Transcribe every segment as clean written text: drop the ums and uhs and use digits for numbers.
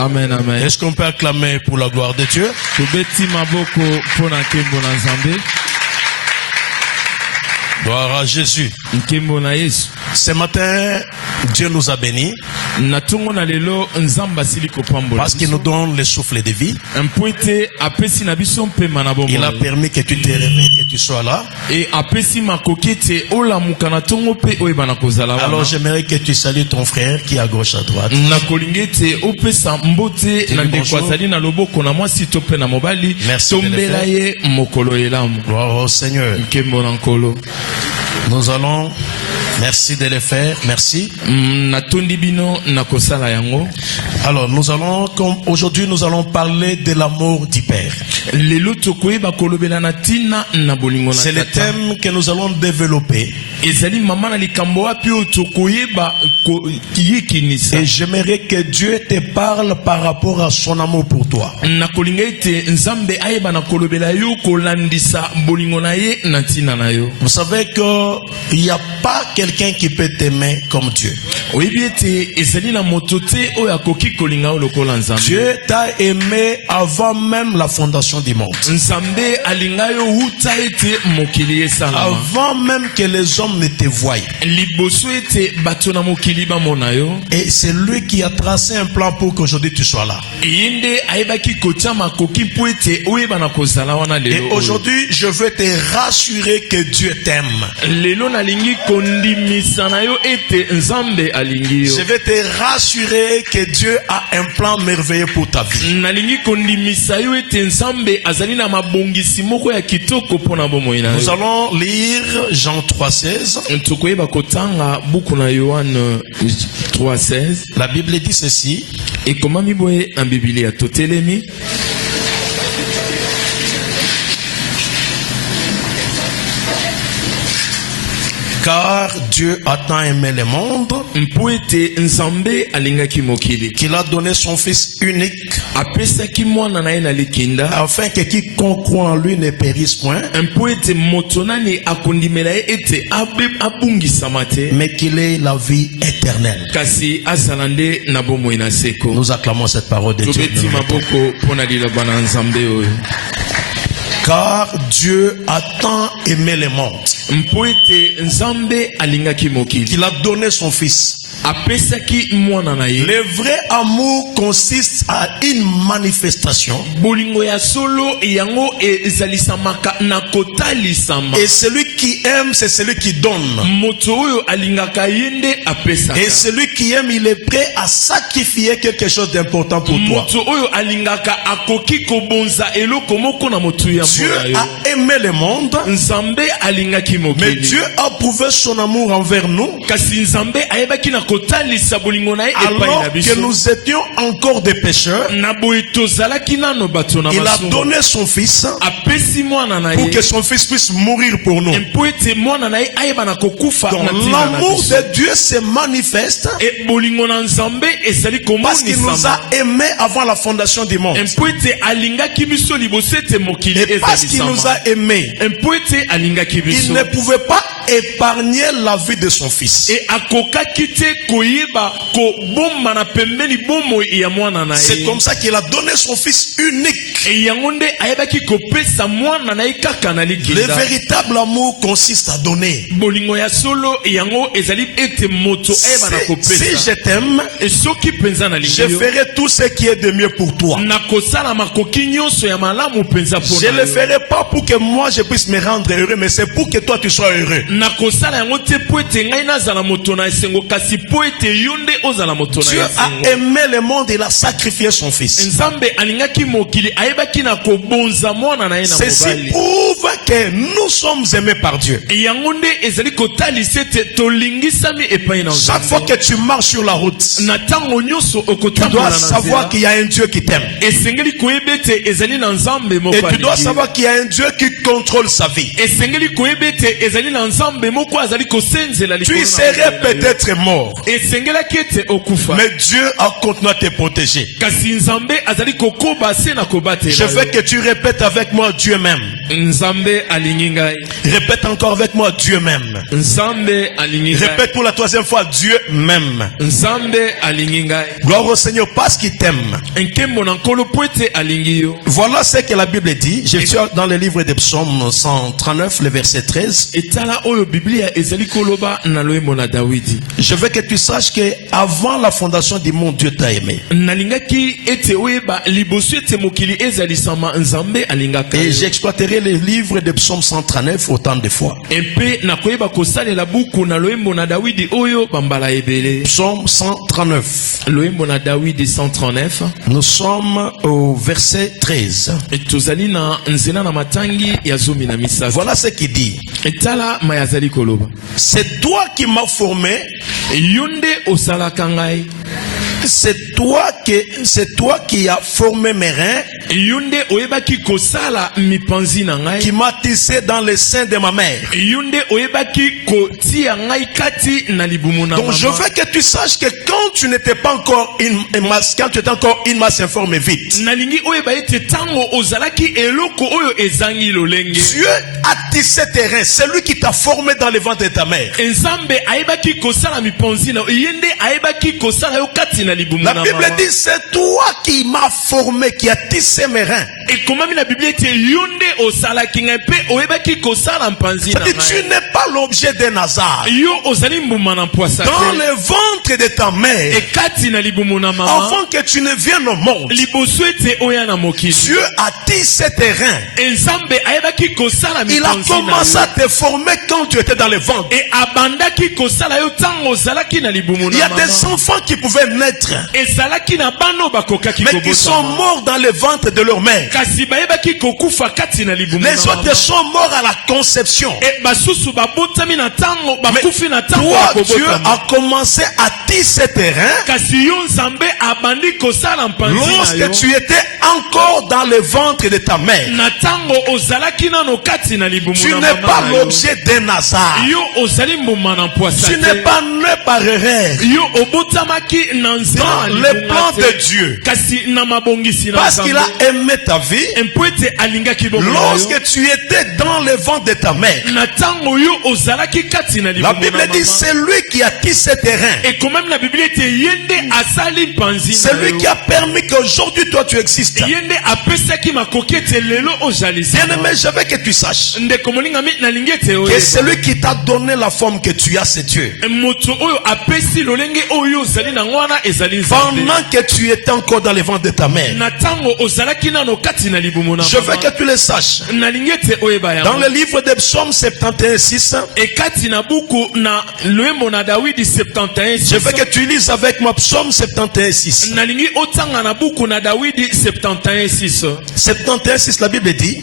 Amen, amen. Est-ce qu'on peut acclamer pour la gloire de Dieu? Gloire à Jésus. Ce matin, Dieu nous a bénis parce qu'il nous donne le souffle de vie. Il a permis que tu te réveilles, que tu sois là. Alors j'aimerais que tu salues ton frère qui est à gauche, à droite. Merci de le faire. Gloire au Seigneur. Nous allons, merci de le faire, merci. Alors nous allons, comme aujourd'hui nous allons parler de l'amour du Père. C'est le thème que nous allons développer. Et j'aimerais que Dieu te parle par rapport à son amour pour toi. Vous savez qu'il n'y a pas quelqu'un qui peut t'aimer comme Dieu. Dieu t'a aimé avant même la fondation du monde. Avant même que les hommes ne te voient. Et c'est lui qui a tracé un plan pour qu'aujourd'hui tu sois là. Et aujourd'hui, je veux te rassurer que Dieu t'aime. Je vais te rassurer que Dieu a un plan merveilleux pour ta vie. Nous allons lire Jean 3,16. La Bible dit ceci. Car Dieu a tant aimé le monde qu'il a donné son Fils unique afin que quiconque croit en lui ne périsse point, mais qu'il ait la vie éternelle. Nous acclamons cette parole de Dieu. Car Dieu a tant aimé le monde qu'il a donné son Fils. Le vrai amour consiste à une manifestation. Et celui qui aime, c'est celui qui donne. Et celui qui aime, il est prêt à sacrifier quelque chose d'important pour toi. Dieu a aimé le monde, mais Dieu a prouvé son amour envers nous alors que nous étions encore des pécheurs. Il a donné son Fils pour que son Fils puisse mourir pour nous. Donc l'amour de Dieu se manifeste parce qu'il nous a aimés avant la fondation du monde. Et parce qu'il nous a aimés, il ne pouvait pas épargner la vie de son Fils. C'est comme ça qu'il a donné son Fils unique. Le véritable amour consiste à donner. Si je t'aime, je ferai tout ce qui est de mieux pour toi. Je ne le ferai pas pour que moi je puisse me rendre heureux, mais c'est pour que toi tu sois heureux. Dieu a aimé le monde, il a sacrifié son Fils. Ceci prouve que nous sommes aimés par Dieu. Chaque fois que tu marches sur la route, tu dois savoir qu'il y a un Dieu qui t'aime. Et tu dois savoir qu'il y a un Dieu qui contrôle sa vie. tu serais peut-être mort. Mais Dieu a continué à te protéger. Je veux que tu répètes avec moi Dieu même. Répète encore avec moi Dieu même. Répète pour la troisième fois Dieu même. Gloire au Seigneur parce qu'il t'aime. Voilà ce que la Bible dit. Je suis dans le livre des psaumes 139, le verset 13. Je veux que tu saches que avant la fondation du monde, Dieu t'a aimé. Et j'exploiterai le livre des psaumes 139 autant de fois. Psaume 139. Nous sommes au verset 13. Voilà ce qu'il dit. C'est toi qui m'as formé. C'est toi qui as formé mes reins, qui m'a tissé dans le sein de ma mère. Donc je veux que tu saches que quand tu n'étais pas encore une masse, quand tu étais encore une masse informe vite, Dieu a tissé tes reins. C'est lui qui t'a formé dans le ventre de ta mère. La Bible dit c'est toi qui m'as formé, qui a tissé mes reins. Tu n'es pas l'objet d'un hasard. Dans le ventre de ta mère, avant que tu ne viennes au monde, Dieu a tissé tes reins. Il a commencé à te former quand tu étais dans le ventre. Il y a des enfants qui pouvaient naître, mais qui sont morts dans le ventre de leur mère. Les autres sont morts à la conception. Mais toi, Dieu a commencé à tisser tes reins lorsque tu étais encore dans le ventre de ta mère. Tu n'es pas l'objet d'un hasard. Tu n'es pas né par erreur dans le plan de Dieu, parce qu'il a aimé ta vie lorsque tu étais dans le ventre de ta mère. La Bible dit c'est lui qui a tissé tes reins. C'est lui qui a permis qu'aujourd'hui toi tu existes. Bien-aimé, je veux que tu saches que c'est lui qui t'a donné la forme que tu as, c'est Dieu. Pendant que tu étais encore dans le ventre de ta mère, je veux que tu le saches. Dans le livre des psaumes 71:6, je veux que tu lises avec moi psaume 71:6. 71:6, la Bible dit,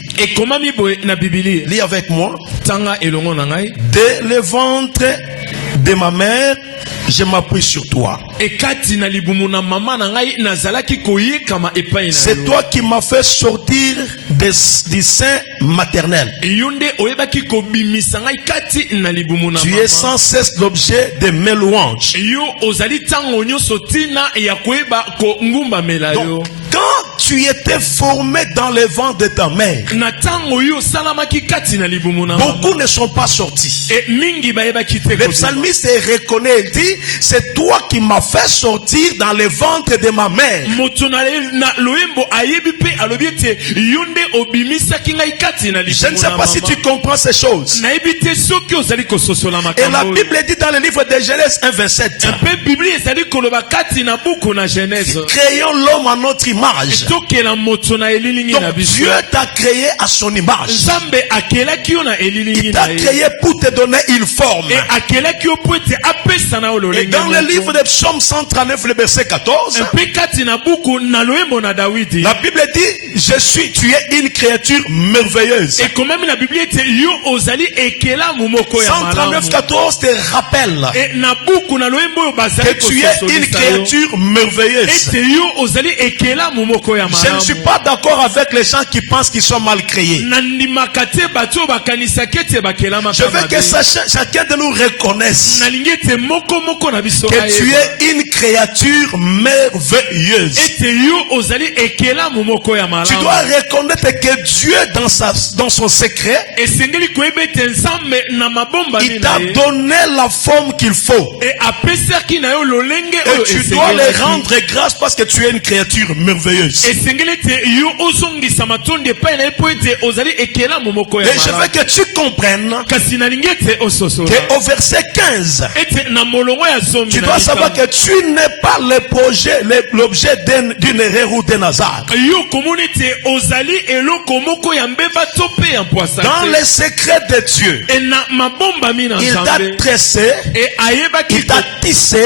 lis avec moi, dès le ventre de ma mère, je m'appuie sur toi. C'est toi qui m'as fait sortir du sein maternel. Tu es sans cesse l'objet de mes louanges. Donc, quand tu étais formé dans le ventre de ta mère, beaucoup ne sont pas sortis. Le psalmiste reconnaît, il dit, c'est toi qui m'as fait sortir dans le ventre de ma mère. Je ne sais pas si tu comprends ces choses. Et la Bible dit dans le livre de Genèse 1:27, créons l'homme à notre image. Donc Dieu t'a créé à son image. Il t'a créé pour te donner une forme. Et dans le livre de Psaume 139, le verset 14, la Bible dit, tu es une créature merveilleuse. 139:14 te rappelle que tu es une créature merveilleuse. Je ne suis pas d'accord avec les gens qui pensent qu'ils sont mal créés. Je veux que chacun de nous reconnaisse que tu es une créature merveilleuse. Tu dois reconnaître que Dieu dans son secret, il t'a donné la forme qu'il faut. Et tu dois les rendre grâce parce que tu es une créature merveilleuse. Et je veux que tu comprennes qu'au verset 15, tu dois savoir que tu n'es pas l'objet d'une erreur ou d'un hasard. Dans les secrets de Dieu, il t'a tressé, il t'a tissé,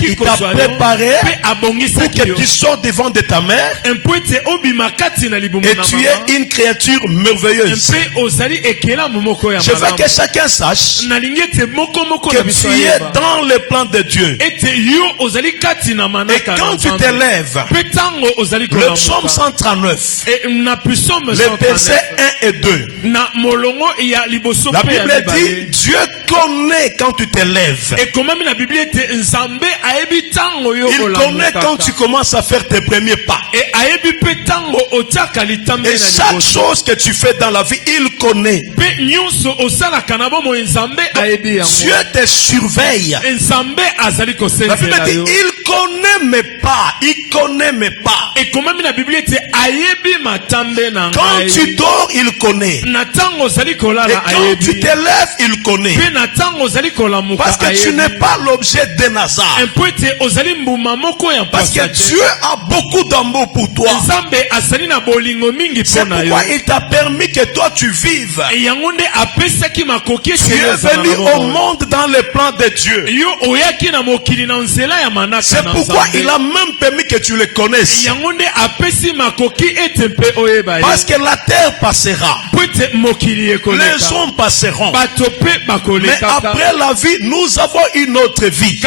il t'a préparé pour que tu sortes devant de ta mère et tu es une créature merveilleuse. Je veux que chacun sache que tu es dans le plan de Dieu. Et quand tu t'élèves, le psaume 139, le verset 1 et 2, la Bible dit Dieu connaît quand tu t'élèves. Il connaît quand tu commences à faire tes premiers pas. Et chaque chose que tu fais dans la vie, il connaît. Dieu te surveille. La Bible dit il connaît mes pas. Il connaît mes pas. Quand tu dors, il connaît. Et quand tu t'élèves, il connaît. Parce que tu n'es pas l'objet d'un hasard. Parce que Dieu a beaucoup d'amour pour toi. C'est pourquoi il t'a permis que toi tu vives. Tu es venu au monde dans le plan de Dieu. C'est pourquoi il a même permis que tu le connaisses. Parce que la terre passera. Les hommes passeront. Mais après la vie, nous avons une autre vie.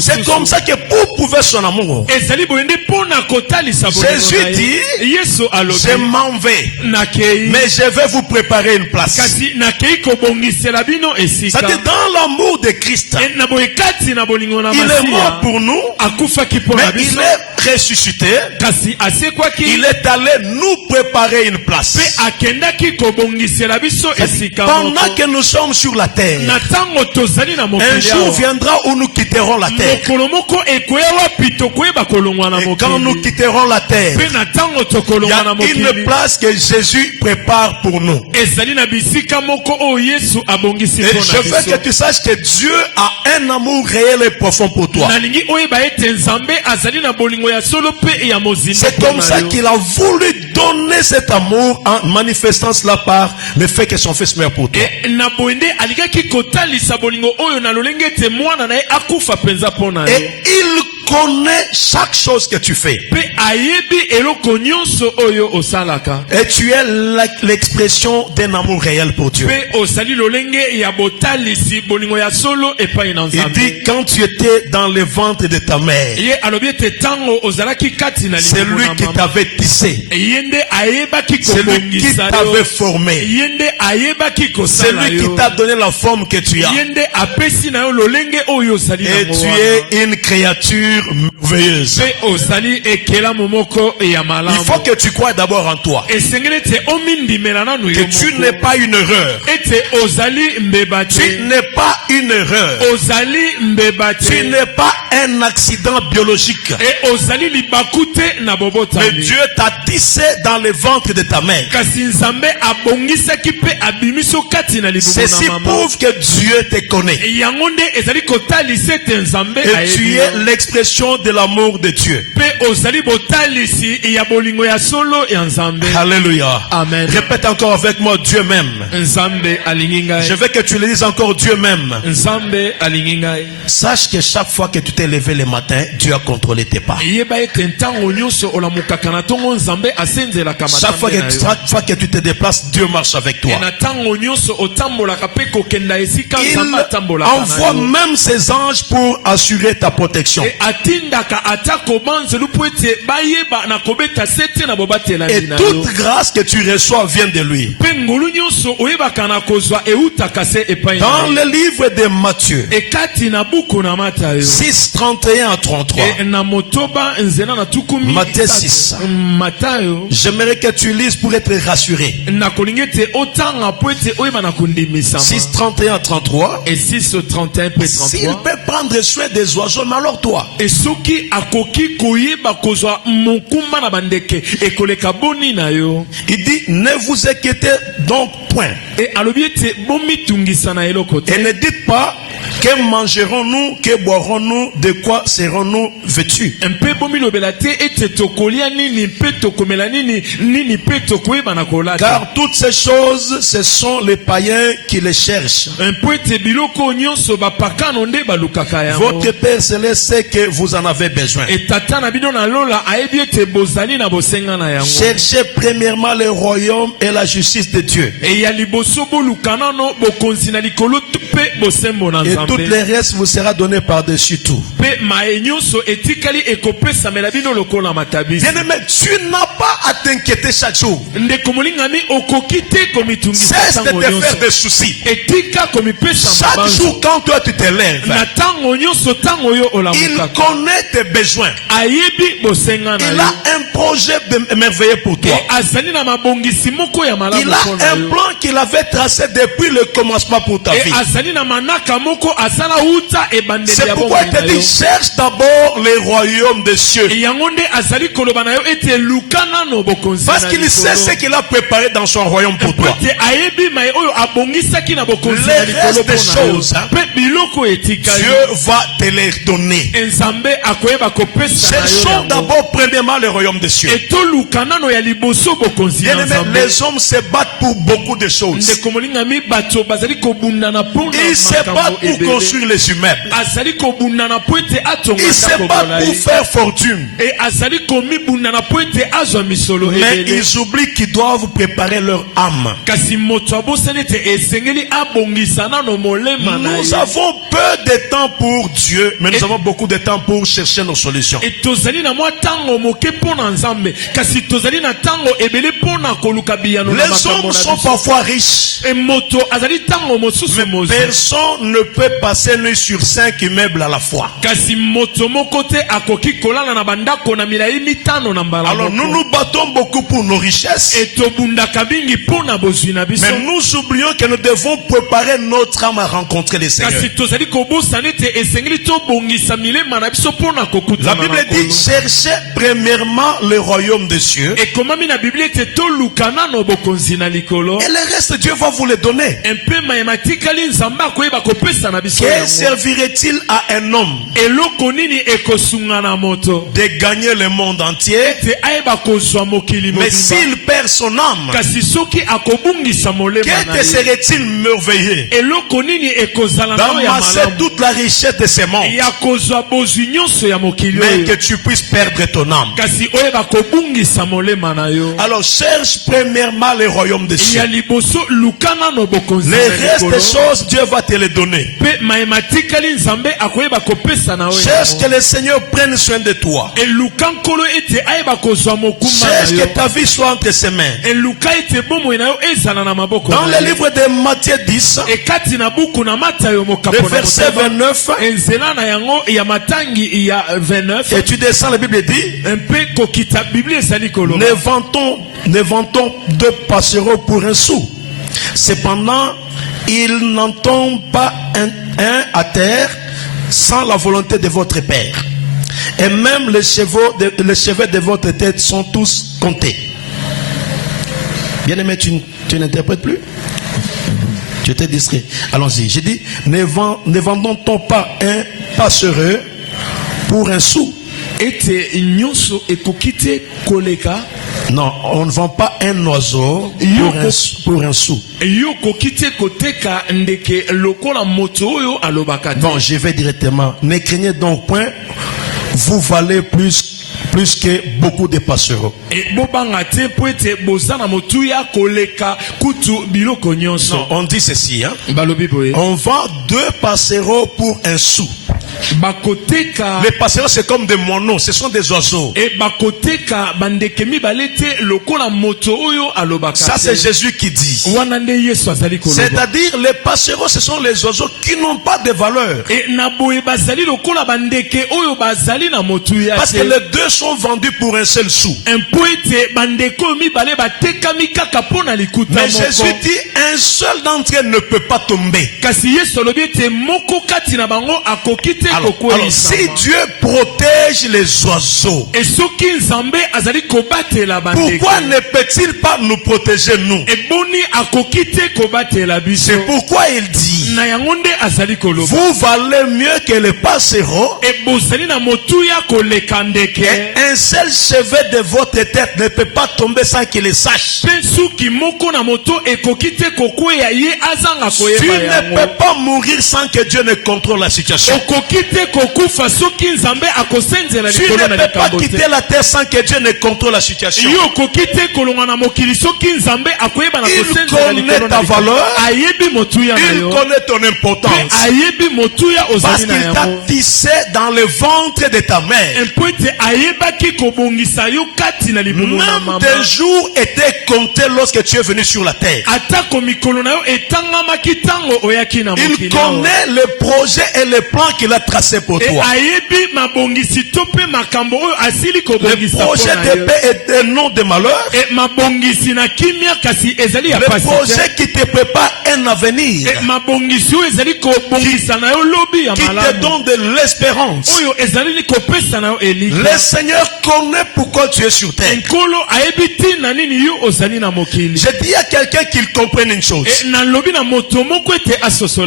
C'est comme ça que pour prouver son amour, Jésus dit, je m'en vais, mais je vais vous préparer une place. C'est-à-dire dans l'amour de Christ, il est mort pour nous, mais il est ressuscité. Il est allé nous préparer une place. Pendant que nous sommes sur la terre, un jour viendra où nous quitterons la terre. Et quand nous quitterons la terre, il y a une place que Jésus prépare pour nous. Et je veux que tu saches que Dieu a un amour réel et profond pour toi. C'est comme ça qu'il a voulu donner cet amour en manifestant cela par le fait que son fils meurt pour toi. Et il connaît chaque chose que tu fais. Et tu es l'expression d'un amour réel pour Dieu. Il dit quand tu étais dans le ventre de ta mère, c'est lui qui t'avait tissé. C'est lui qui t'avait formé. C'est lui qui t'a donné la forme que tu as. Et tu es une créature merveilleuse. Il faut que tu crois d'abord en toi. Que tu n'es pas une erreur. Tu n'es pas une erreur. Tu n'es pas un accident biologique. Mais Dieu t'a tissé dans le ventre de ta mère. Ceci prouve que Dieu te connaît. Et tu es l'expression de l'amour de Dieu. Alléluia. Amen. Répète encore avec moi, Dieu m'aime. Je veux que tu le dises encore, Dieu m'aime. Sache que chaque fois que tu t'es levé le matin, Dieu a contrôlé tes pas. Chaque fois que tu te déplaces, Dieu marche avec toi. Il envoie même ses anges pour assurer ta protection. Et toute grâce que tu reçois vient de lui. Dans le livre de Matthieu 6, 31 à 33, Matthieu 6, j'aimerais que tu lises pour être rassuré. 6, 31 à 33. Et 6, 31, 33. S'il peut prendre soin des oiseaux, mais alors toi. Et il dit, ne vous inquiétez donc point. Et ne dites pas, que mangerons-nous, que boirons-nous, de quoi serons-nous vêtus? Car toutes ces choses, ce sont les païens qui les cherchent. Votre Père Céleste sait que vous en avez besoin. Cherchez premièrement le royaume et la justice de Dieu. Et tout le reste vous sera donné par-dessus tout. Bien-aimé, tu n'as pas à t'inquiéter chaque jour. Cesse de te faire des soucis. Chaque jour quand toi tu te lèves, il connaît tes besoins. Il a un projet merveilleux pour toi. Il a un plan qu'il avait tracé depuis le commencement pour ta vie. C'est pourquoi il te dit, cherche d'abord les royaumes des cieux. Parce qu'il sait ce qu'il a préparé dans son royaume pour toi. Le reste des choses, Dieu va te les donner. Cherchons d'abord premièrement le royaume des cieux. Les hommes se battent pour beaucoup de choses. Ils se battent pour construire les immeubles. Ils se battent pour faire fortune. Mais ils oublient qu'ils doivent préparer leur âme. Nous avons peu de temps pour Dieu, mais nous avons beaucoup de temps pour chercher nos solutions. Les hommes sont parfois riches, mais personne ne peut passer nuit sur 5 immeubles à la fois. Alors nous nous battons beaucoup pour nos richesses, mais nous oublions que nous devons préparer notre âme à rencontrer le Seigneur. La Bible dit, cherchez premièrement le royaume des cieux, et le reste Dieu va vous le donner. Que servirait-il à un homme de gagner le monde entier, mais s'il perd son âme, que serait-il merveilleux d'amasser toute la richesse de ce monde, mais que tu puisses perdre ton âme? Alors cherche premièrement le royaume des cieux. Les restes des choses, Dieu va te les donner. Cherche que le Seigneur prenne soin de toi. Cherche que ta vie soit entre ses mains. Dans le livre de Matthieu 10, le verset 29, et tu descends, la Bible dit, ne vantons deux passereaux pour un sou. Cependant, ils n'en tombent pas un à terre sans la volonté de votre Père. Et même les cheveux de votre tête sont tous comptés. Bien-aimé, tu n'interprètes plus? Tu étais distrait. Allons-y. J'ai dit, ne vendons-on pas un passereux pour un sou? Non, on ne vend pas un oiseau pour un sou. Bon, je vais directement. Ne craignez donc point, vous valez plus que beaucoup de passereaux. Non, on dit ceci, hein? On vend 2 passereaux pour un sou. Les passereaux, c'est comme des moineaux, ce sont des oiseaux. Ça, c'est Jésus qui dit. C'est-à-dire, les passereaux, ce sont les oiseaux qui n'ont pas de valeur. Parce que les 2 sont vendus pour un seul sou. Mais Jésus dit, un seul d'entre eux ne peut pas tomber. Alors, si Dieu protège les oiseaux, pourquoi ne peut-il pas nous protéger nous? C'est pourquoi il dit, vous valez mieux que les passereaux, et un seul cheveu de votre tête ne peut pas tomber sans qu'il le sache. Tu ne peux pas mourir sans que Dieu ne contrôle la situation. Tu ne peux pas quitter la terre sans que Dieu ne contrôle la situation. Il connaît ta valeur, il connaît ton importance, parce qu'il t'a tissé dans le ventre de ta mère. Même tes jours étaient comptés lorsque tu es venu sur la terre. Il connaît le projet et le plan qu'il a tracé pour toi. Le projet de paix et de non de malheur. Le projet qui te prépare un avenir, qui te donne de l'espérance. Le Seigneur connaît pourquoi tu es sur terre. Je dis à quelqu'un qu'il comprenne une chose.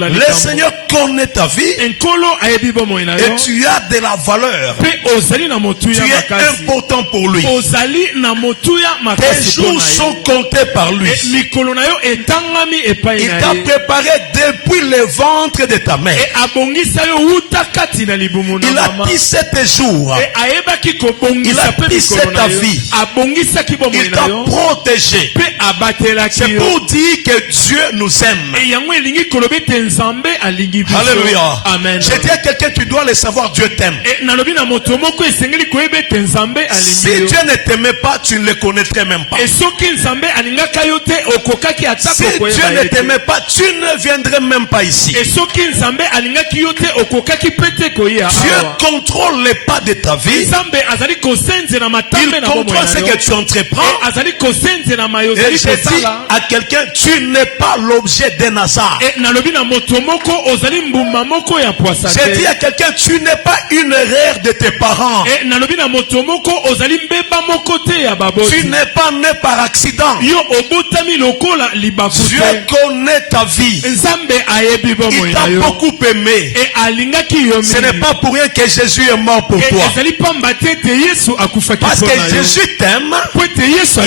Le Seigneur connaît ta vie et tu as de la valeur. Tu es important pour lui. Tes jours sont comptés par lui. Il t'a préparé depuis le ventre de ta mère. Il a tissé tes jours. Il a tissé ta vie. Il t'a protégé. C'est pour dire que Dieu nous aime. Alléluia. Amen. J'ai dit à quelqu'un, tu dois le savoir, Dieu t'aime. Si Dieu ne t'aimait pas, tu ne le connaîtrais même pas. Si Dieu ne t'aimait pas, tu ne viendrais même pas ici. Dieu contrôle les pas de ta vie. Il contrôle ce que tu entreprends. Et je dis à quelqu'un, tu n'es pas l'objet d'un hasard. J'ai dit à quelqu'un, tu n'es pas une erreur de tes parents. Tu n'es pas né par accident. Dieu connaît ta vie. Il t'a beaucoup aimé. Ce n'est pas pour rien que Jésus est mort pour toi. Parce que Jésus t'aime.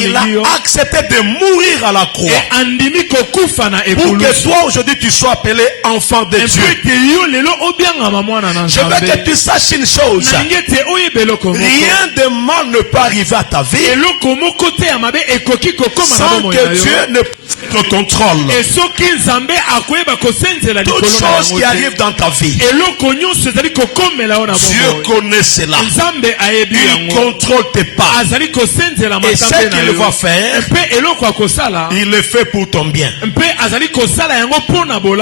Il a accepté de mourir à la croix pour que toi aujourd'hui tu sois appelé enfant de Dieu. Je veux que tu saches une chose. Rien de mal ne peut arriver à ta vie sans que Dieu ne te contrôle. Toute chose qui arrive dans ta vie, Dieu connaît cela. Il contrôle tes pas. Et ce qu'il va faire, il le fait pour ton bien.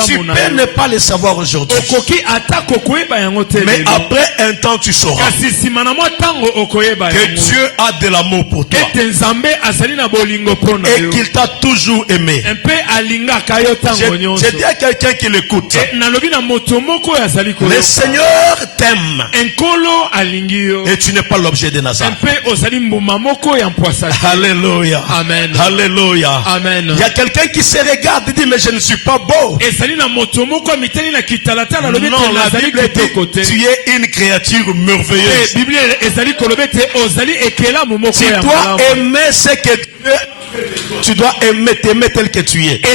Tu peux ne pas le savoir aujourd'hui, mais après un temps tu sauras que Dieu a de l'amour pour toi et qu'il t'a toujours aimé. J'ai dit à quelqu'un qui l'écoute, le Seigneur t'aime et tu n'es pas l'objet de hasard. Alléluia. Amen. Alléluia. Amen. Il y a quelqu'un qui se regarde te dit, mais je ne suis pas beau. Non, la Bible dit, tu es une créature merveilleuse. Tu dois aimer ce que Dieu. Tu dois t'aimer tel que tu es. Tu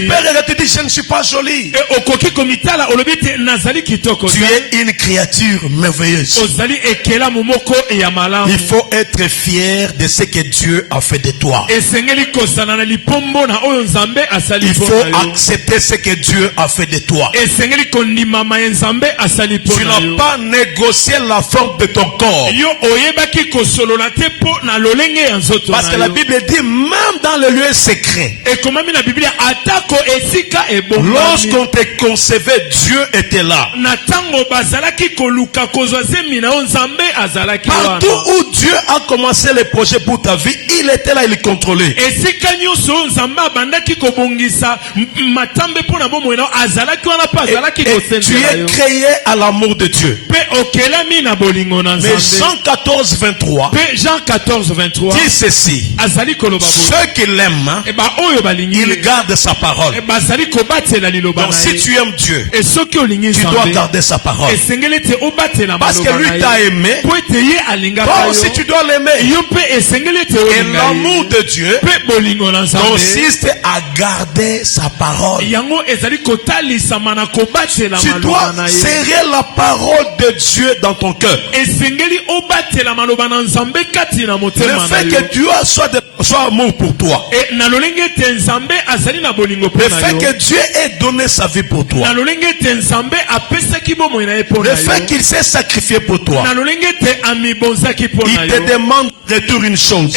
peux regarder et dire, je ne suis pas jolie. Tu es une créature merveilleuse. Il faut être fier de ce que Dieu a fait de toi. Il faut accepter ce que Dieu a fait de toi. Tu n'as pas négocié la forme de ton corps. Parce que la Bible dit, même dans le lieu secret, lorsqu'on te concevait, Dieu était là. Partout où Dieu a commencé les projets pour ta vie, il était là, il contrôlait. Et tu es créé à l'amour de Dieu. Mais Jean 14, 23 dit ceci: ceux qui l'aiment, ils gardent sa parole. Donc si tu aimes Dieu, tu dois garder sa parole. Parce que lui t'a aimé, toi aussi tu dois l'aimer. Et l'amour de Dieu consiste à garder sa parole. Tu dois serrer la parole de Dieu dans ton cœur. Le fait que Dieu soit amour pour toi. Le fait que Dieu ait donné sa vie pour toi. Le fait qu'il s'est sacrifié pour toi. Il te demande de retour une chose.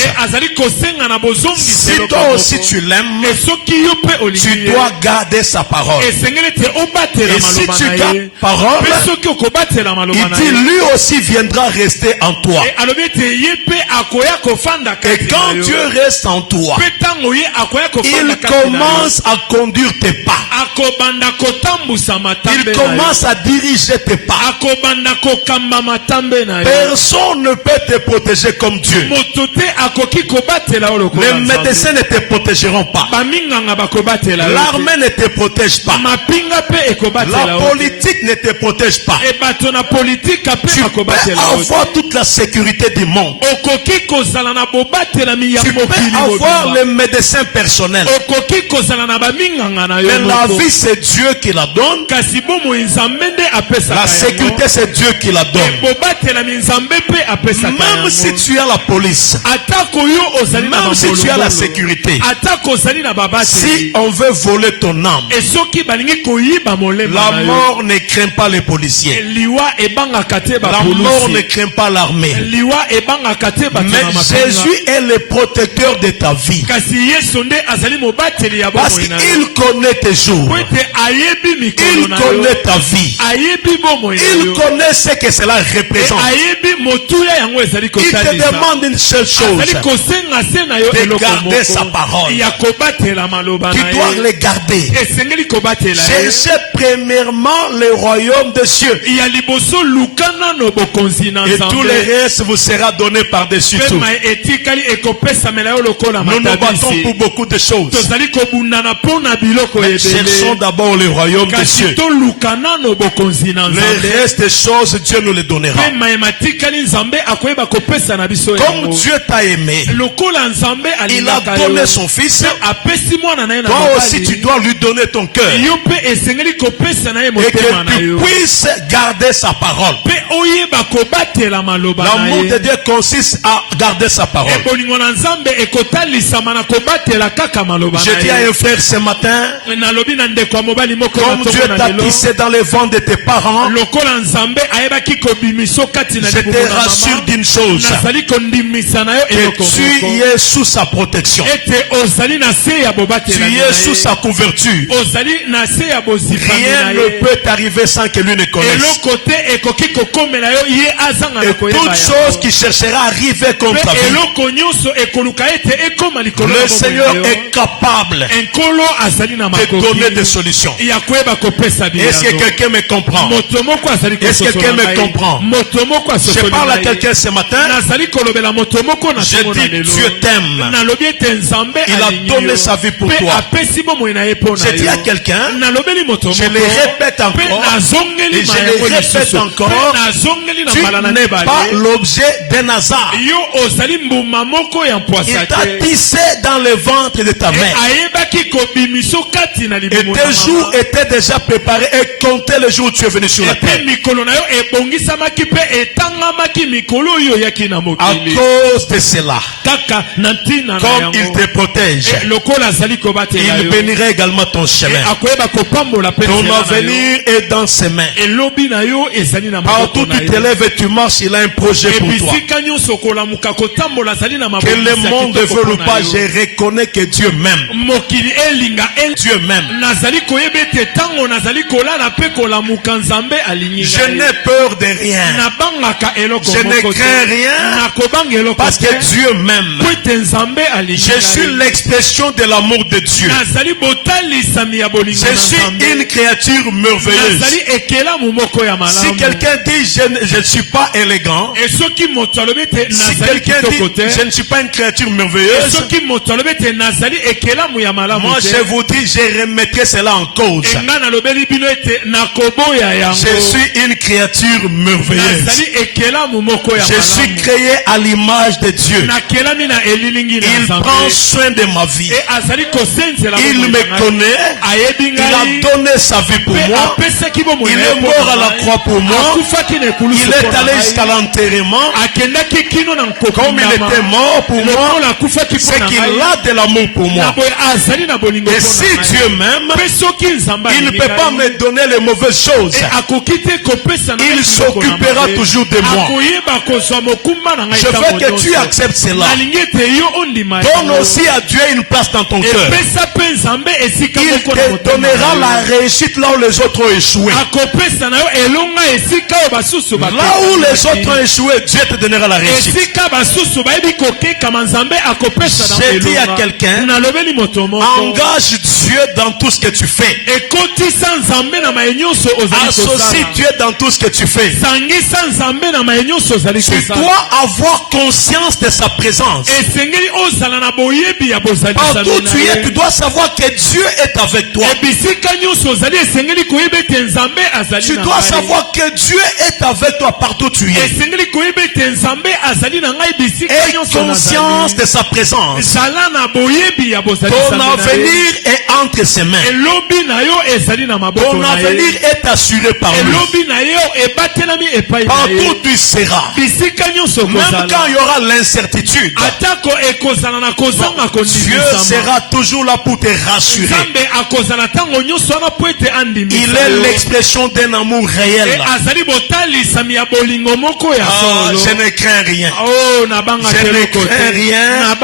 Si toi aussi tu l'aimes, tu dois garder sa parole. Et si tu gardes sa parole, il dit lui aussi viendra rester en toi. Et quand Dieu reste en toi, il commence à conduire tes pas. Il commence à diriger tes pas. Personne ne peut te protéger comme Dieu. Les médecins ne te protégeront pas. L'armée ne te protège pas. La politique ne te protège pas. Tu peux avoir toute la sécurité du monde. Tu peux avoir les médecins personnels. Mais la vie c'est Dieu qui la donne. La sécurité c'est Dieu qui la donne. Même si tu as la police, même si tu as la sécurité, si on veut voler ton âme, la mort ne craint pas les policiers. La mort ne craint pas l'armée. Mais Jésus est le protecteur de ta vie. Parce qu'il connaît tes jours. Il connaît ta vie. Il connaît ce que cela représente. Il te demande une seule chose: de garder sa parole. Tu dois le garder. Cherchez premièrement le royaume des cieux. Et tout le reste vous sera donné par-dessus tout. Nous nous battons pour beaucoup de choses. Mais cherchons d'abord le royaume des cieux. Le reste des choses, Dieu nous les donnera. Comme Dieu t'a aimé, il a donné son fils. Toi aussi tu dois lui donner ton cœur. Et que tu puisses garder sa parole. L'amour de Dieu consiste à garder sa parole. Je dis à un frère ce matin, comme Dieu t'a pissé dans les ventres de tes parents, je te rassure d'une chose, que tu es sous sa protection. Tu es sous sa couverture. Rien ne peut t'arriver sans que lui ne connaisse. Et toute chose qui cherchera à arriver contre ta vie, Le Seigneur est capable de donner des solutions. Est-ce que quelqu'un me comprend? Est-ce que quelqu'un me comprend? Je parle à quelqu'un ce matin. Je dis, Dieu t'aime. Il a donné sa vie pour toi. Je dis à quelqu'un, je le répète encore, et je le répète encore, tu n'es pas l'objet d'un hasard. Il t'a tissé dans le ventre de ta mère. Et tes jours étaient déjà préparés et comptaient le jour où tu es venu sur la terre. À cause de cela, comme il te protège, il bénira également ton chemin. Ton avenir est dans ses mains. Partout tu te lèves et tu marches, il a un projet pour toi. Que le monde ne veut ou pas, je reconnais que Dieu m'aime. Dieu m'aime. Je n'ai peur de rien. Je ne crains rien parce que Dieu m'aime. Je suis l'expression de l'amour de Dieu. Je suis une créature merveilleuse. Si quelqu'un dit je ne suis pas élégant, si quelqu'un dit je ne suis pas une créature merveilleuse, moi je vous dis je remettrai cela en cause. Je suis une créature merveilleuse. Je suis créé à l'image de Dieu. Il prend soin de ma vie. Il me connaît. Il a donné sa vie pour moi. Il est mort à la croix pour moi. Il est allé jusqu'à l'enterrement. Comme il était mort pour moi, c'est qu'il a de l'amour pour moi. Et si Dieu m'aime, il ne peut pas me donner les mauvaises choses. Il s'occupera toujours de moi. Je veux que tu acceptes cela. Donne aussi à Dieu une place dans ton cœur. Il te donnera la réussite là où les autres ont échoué. Là où les autres ont échoué, Dieu te donnera la réussite. J'ai dit à quelqu'un, engage Dieu dans tout ce que tu fais. Associe Dieu dans tout ce que tu fais. Tu dois avoir conscience de sa présence. Partout tu es, tu dois savoir que Dieu est avec toi. Tu dois savoir que Dieu est avec toi partout tu es. Aie conscience de sa présence. Ton avenir est entre ses mains. Ton avenir est assuré par lui. Partout tu seras. Même quand il y aura l'incertitude, Dieu sera toujours là pour te rassurer. Il est l'expression d'un amour réel. Je ne crains rien. Je ne crains rien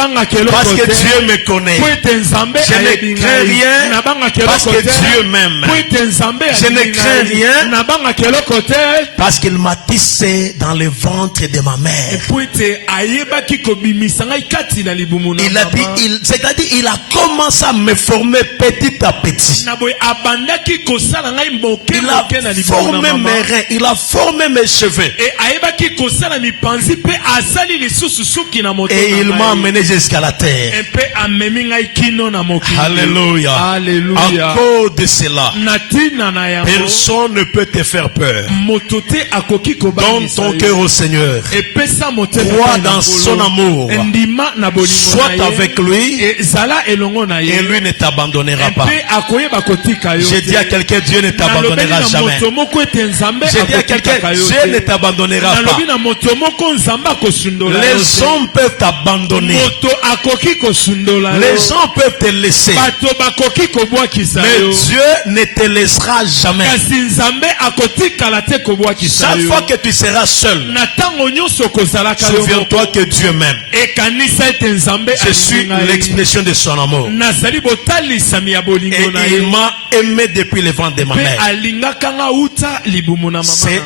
parce que Dieu me connaît. Je ne crains rien parce que Dieu m'aime. Je ne crains rien parce qu'il m'a tissé dans le ventre de ma mère. Il a dit, c'est-à-dire il a commencé à me former petit à petit. Il a formé mes reins, il a formé mes cheveux. Et il m'a amené jusqu'à la terre. Alléluia. À cause de cela, personne ne peut te faire peur. Donne ton cœur au Seigneur. Crois dans son amour. Sois avec lui. Et lui ne t'abandonnera pas. J'ai dit à quelqu'un, Dieu ne t'abandonnera jamais. J'ai dit à quelqu'un, Dieu ne t'abandonnera pas. Les hommes peuvent t'abandonner. Les gens peuvent te laisser. Mais Dieu ne te laissera jamais. Chaque fois que tu seras seul, souviens-toi que Dieu m'aime. Je suis l'expression de son amour. Et il m'a aimé depuis le ventre de ma mère.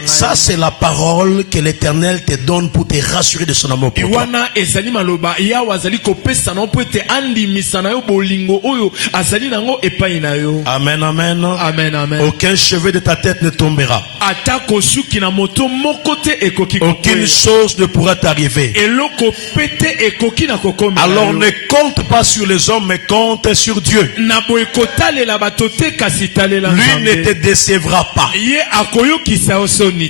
Ça, c'est la parole que l'Éternel te donne pour te rassurer de son amour pour toi. Amen, amen. Amen, amen. Aucun cheveu de ta tête ne tombera. Aucune chose ne pourra t'arriver. Alors ne compte pas sur les hommes, mais compte sur Dieu. Lui ne te décevra pas.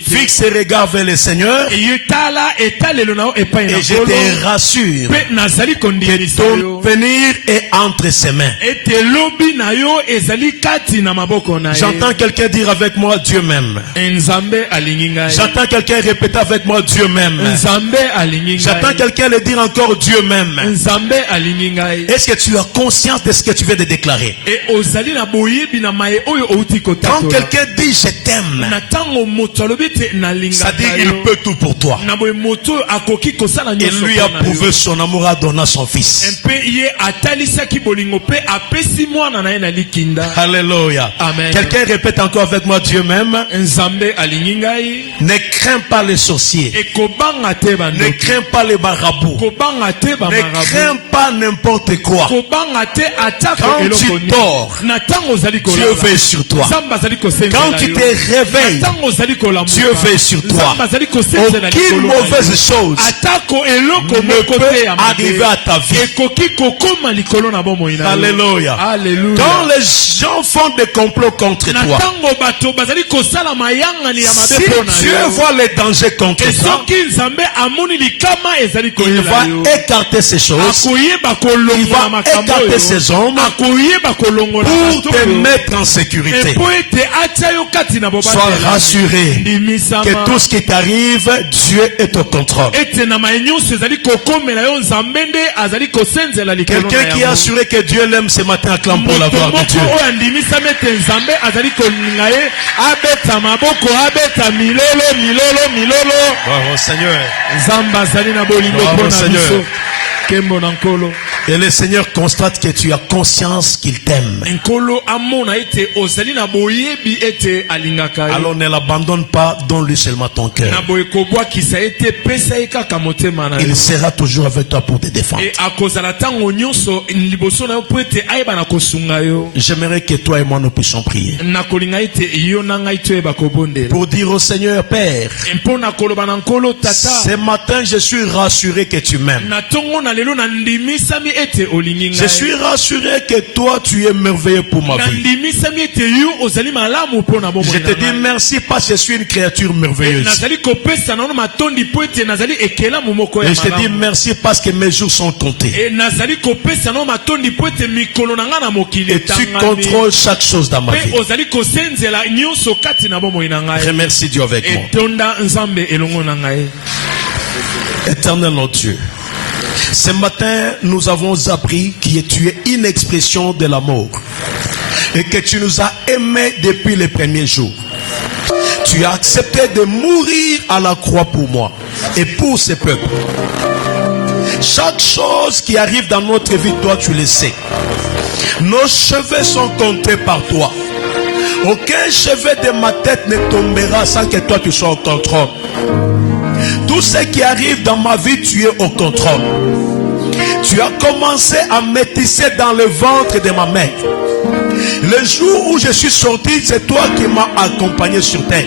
Fixe tes regards vers le Seigneur et je te rassure que ton venir est entre ses mains. J'entends quelqu'un dire avec moi Dieu m'aime. J'entends quelqu'un répéter avec moi Dieu m'aime. J'entends quelqu'un le dire encore Dieu m'aime. Est-ce que tu as conscience de ce que tu viens de déclarer? Quand quelqu'un dit je t'aime, ça dit il peut tout pour toi. Et lui a prouvé son amour à donner son fils. Alléluia. Quelqu'un répète encore avec moi Dieu m'aime. Ne crains pas les sorciers. Ne crains pas les marabouts. Ne crains pas n'importe quoi. Quand tu dors, Dieu veille sur toi. Quand tu te réveilles, Dieu veille sur toi. Aucune mauvaise chose ne peut arriver à ta vie. Alléluia. Quand les gens font des complots contre toi, si Dieu voit les dangers contre toi, il va écarter ces choses. Il va écarter ces hommes pour te mettre en sécurité. Sois rassuré que tout ce qui t'arrive, Dieu est au contrôle. Quelqu'un qui a assuré que Dieu l'aime ce matin, acclame pour la gloire de Dieu. Bravo Seigneur. Bravo Seigneur. Et le Seigneur constate que tu as conscience qu'il t'aime. Alors ne l'abandonne pas, donne-lui seulement ton cœur. Il sera toujours avec toi pour te défendre. J'aimerais que toi et moi nous puissions prier pour dire au Seigneur Père, ce matin je suis rassuré que tu m'aimes. Je suis rassuré que toi tu es merveilleux pour ma vie. Je te dis merci parce que je suis une créature merveilleuse. Et je te dis merci parce que mes jours sont comptés. Et tu contrôles chaque chose dans ma vie. Remercie Dieu avec moi. Éternel notre Dieu, ce matin, nous avons appris que tu es une expression de l'amour et que tu nous as aimés depuis les premiers jours. Tu as accepté de mourir à la croix pour moi et pour ce peuple. Chaque chose qui arrive dans notre vie, toi tu le sais. Nos cheveux sont comptés par toi. Aucun cheveu de ma tête ne tombera sans que toi tu sois au contrôle. Tout ce qui arrive dans ma vie, tu es au contrôle. Tu as commencé à me tisser dans le ventre de ma mère. Le jour où je suis sorti, c'est toi qui m'as accompagné sur terre.